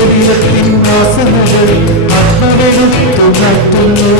ശരീരത്തിൻ വാസനകൾ ആത്മാവെടുത്തു മാറ്റുന്നു.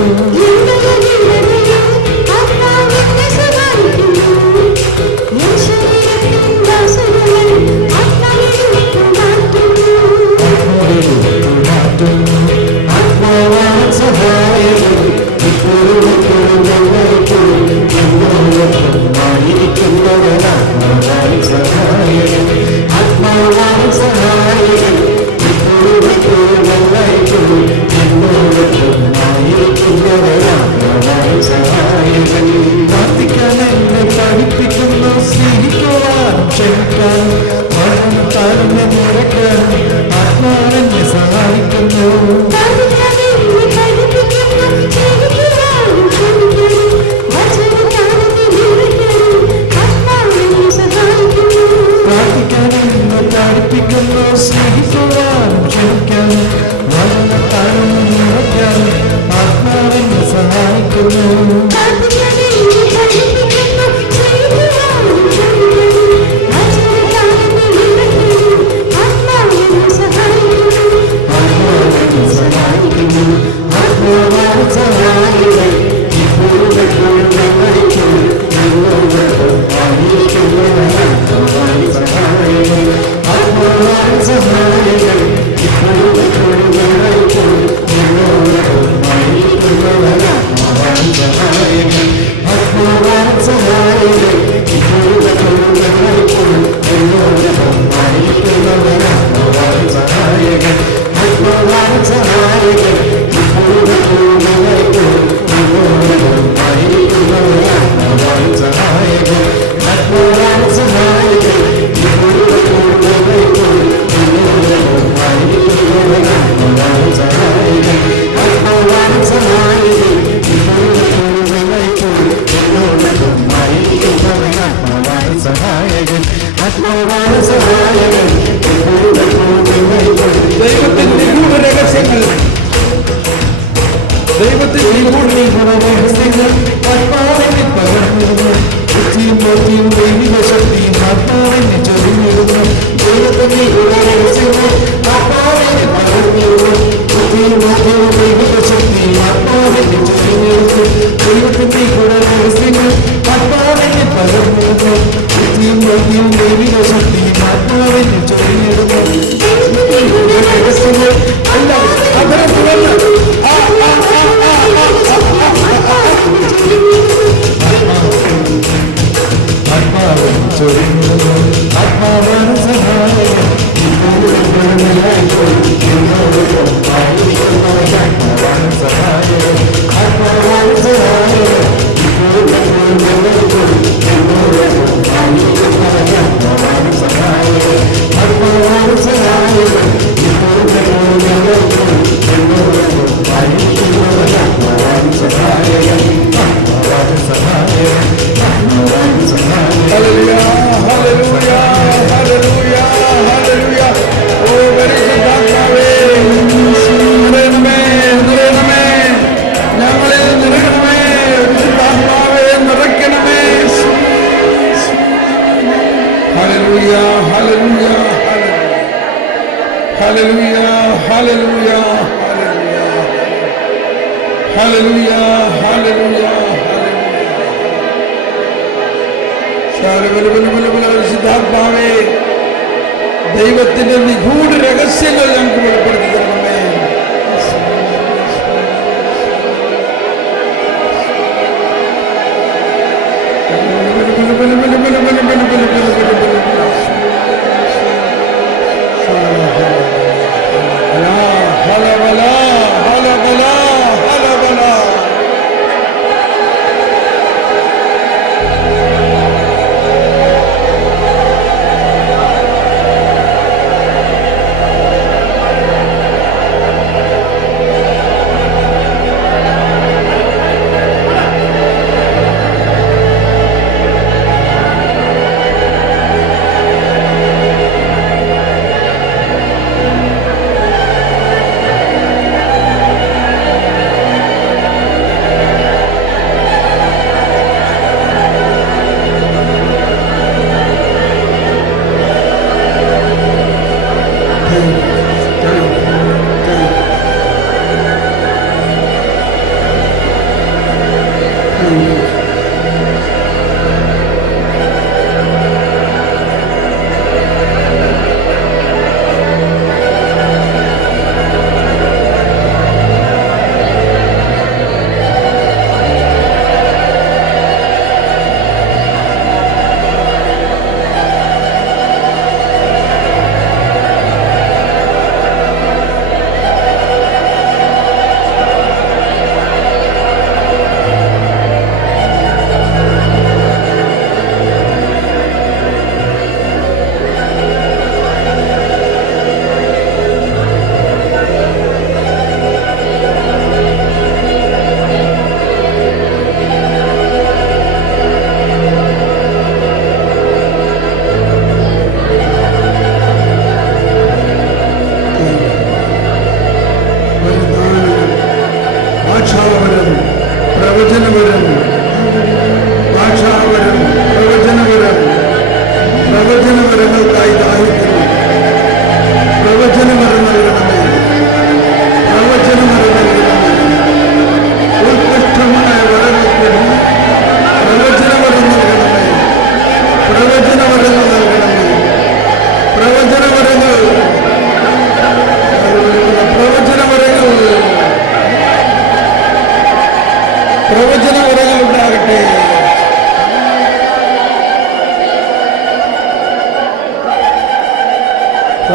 ദൈവത്തിന്റെ നിഗൂഢ രഹസ്യങ്ങൾ ഞങ്ങൾക്ക് വെളിപ്പെടുത്തി തരണമേ.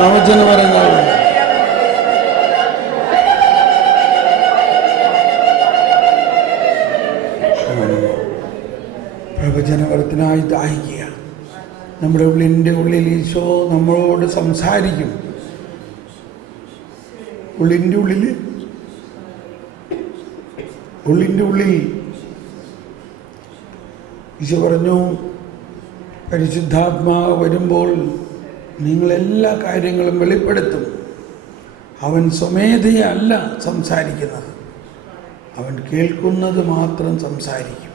പ്രവചനവരങ്ങൾ. പ്രവചനവരത്തിനായി ദാഹിക്കുക. നമ്മുടെ ഉള്ളിൻ്റെ ഉള്ളിൽ ഈശോ നമ്മളോട് സംസാരിക്കും. ഉള്ളിൻ്റെ ഉള്ളിൽ ഈശോ പറഞ്ഞു, പരിശുദ്ധാത്മാവ് വരുമ്പോൾ നിങ്ങളെല്ലാ കാര്യങ്ങളും വെളിപ്പെടുത്തും. അവൻ സ്വമേധയല്ല സംസാരിക്കുന്നത്, അവൻ കേൾക്കുന്നത് മാത്രം സംസാരിക്കും.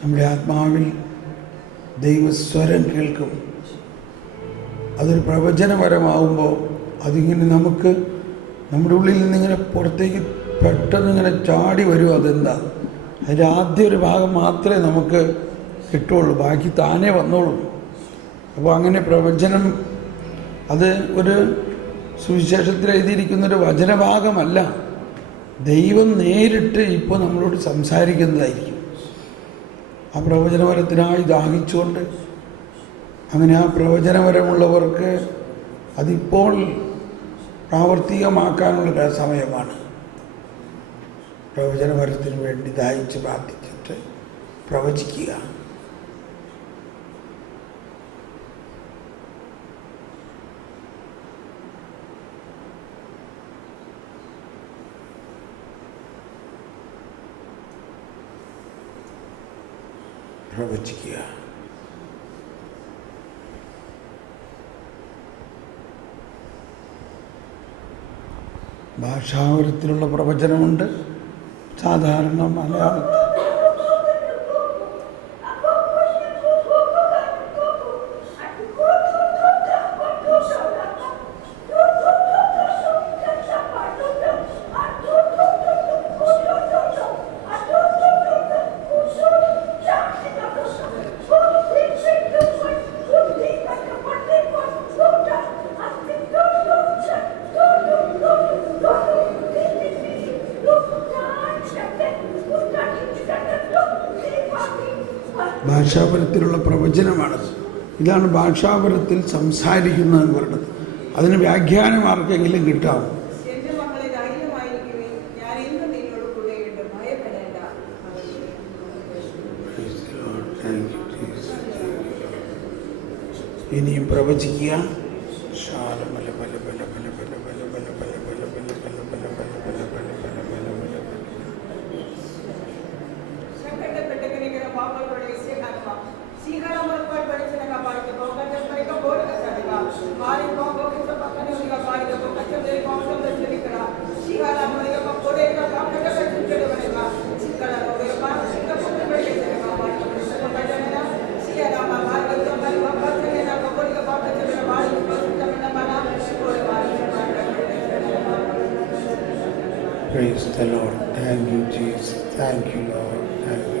നമ്മുടെ ആത്മാവിൽ ദൈവസ്വരം കേൾക്കും. അതൊരു പ്രവചനപരമാകുമ്പോൾ അതിങ്ങനെ നമുക്ക് നമ്മുടെ ഉള്ളിൽ നിന്നിങ്ങനെ പുറത്തേക്ക് പെട്ടെന്ന് ഇങ്ങനെ ചാടി വരും. അതെന്താ? അതിൻ്റെ ആദ്യ ഒരു ഭാഗം മാത്രമേ നമുക്ക് കിട്ടുള്ളൂ, ബാക്കി താനേ വന്നോളൂ. അപ്പോൾ അങ്ങനെ പ്രവചനം അത് ഒരു സുവിശേഷത്തിൽ എഴുതിയിരിക്കുന്നൊരു വചനഭാഗമല്ല, ദൈവം നേരിട്ട് ഇപ്പോൾ നമ്മളോട് സംസാരിക്കുന്നതായിരിക്കും. ആ പ്രവചനപരത്തിനായി ദാഹിച്ചുകൊണ്ട് അങ്ങനെ ആ പ്രവചനപരമുള്ളവർക്ക് അതിപ്പോൾ പ്രാവർത്തികമാക്കാനുള്ള സമയമാണ്. പ്രവചനപരത്തിന് വേണ്ടി ദാഹിച്ച് പ്രാർത്ഥിച്ചിട്ട് പ്രവചിക്കുക. പ്രവചിക്കുക. ഭാഷാപരത്തിലുള്ള പ്രവചനമുണ്ട്, സാധാരണ മലയാളത്തിൽ. ഭാഷാപരത്തിലുള്ള പ്രവചനമാണത്. ഇതാണ് ഭാഷാപരത്തിൽ സംസാരിക്കുന്നതെന്ന് പറയുന്നത്. അതിന് വ്യാഖ്യാനം ആർക്കെങ്കിലും കിട്ടാമോ? ഇനിയും പ്രവചിക്കുക. Praise the Lord. Thank you, Jesus. Thank you, Lord. Thank you.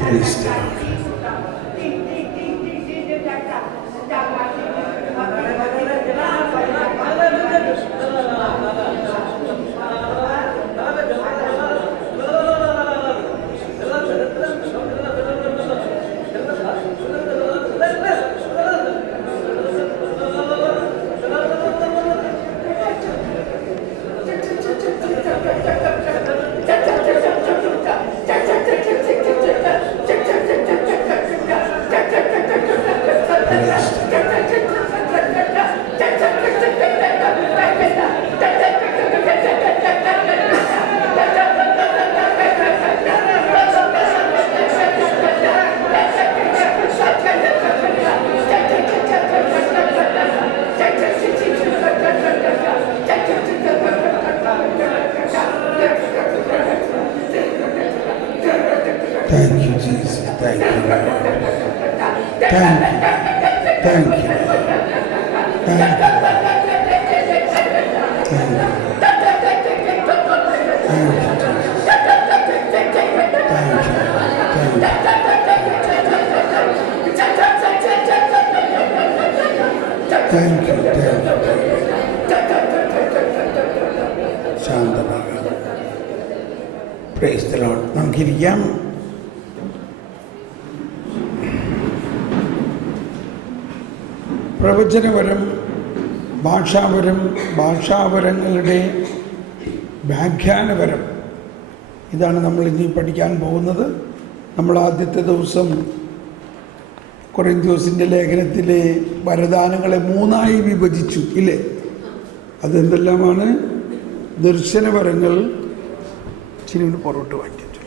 Praise the Lord. Thank you, Jesus. Thank you, Lord. Thank you. Thank you, Lord. Thank you, Lord. Thank you, Lord. Thank you, Jesus. Thank you, Lord. Thank you. Thank you, thank you. ശാന്തമാകാം. Praise the lord. നമുക്കിരിക്കാം. പ്രവചനപരം, ഭാഷാപരം, ഭാഷാപരങ്ങളുടെ വ്യാഖ്യാനപരം, ഇതാണ് നമ്മൾ ഇനി പഠിക്കാൻ പോകുന്നത്. നമ്മൾ ആദ്യത്തെ ദിവസം കൊറിന്ത്യോസിൻ്റെ ലേഖനത്തിലെ വരദാനങ്ങളെ 3ആയി വിഭജിച്ചു ഇല്ലേ? അതെന്തെല്ലാമാണ്? ദർശനപരങ്ങൾ, ഇച്ചിരി പുറകോട്ട് വായിക്കും.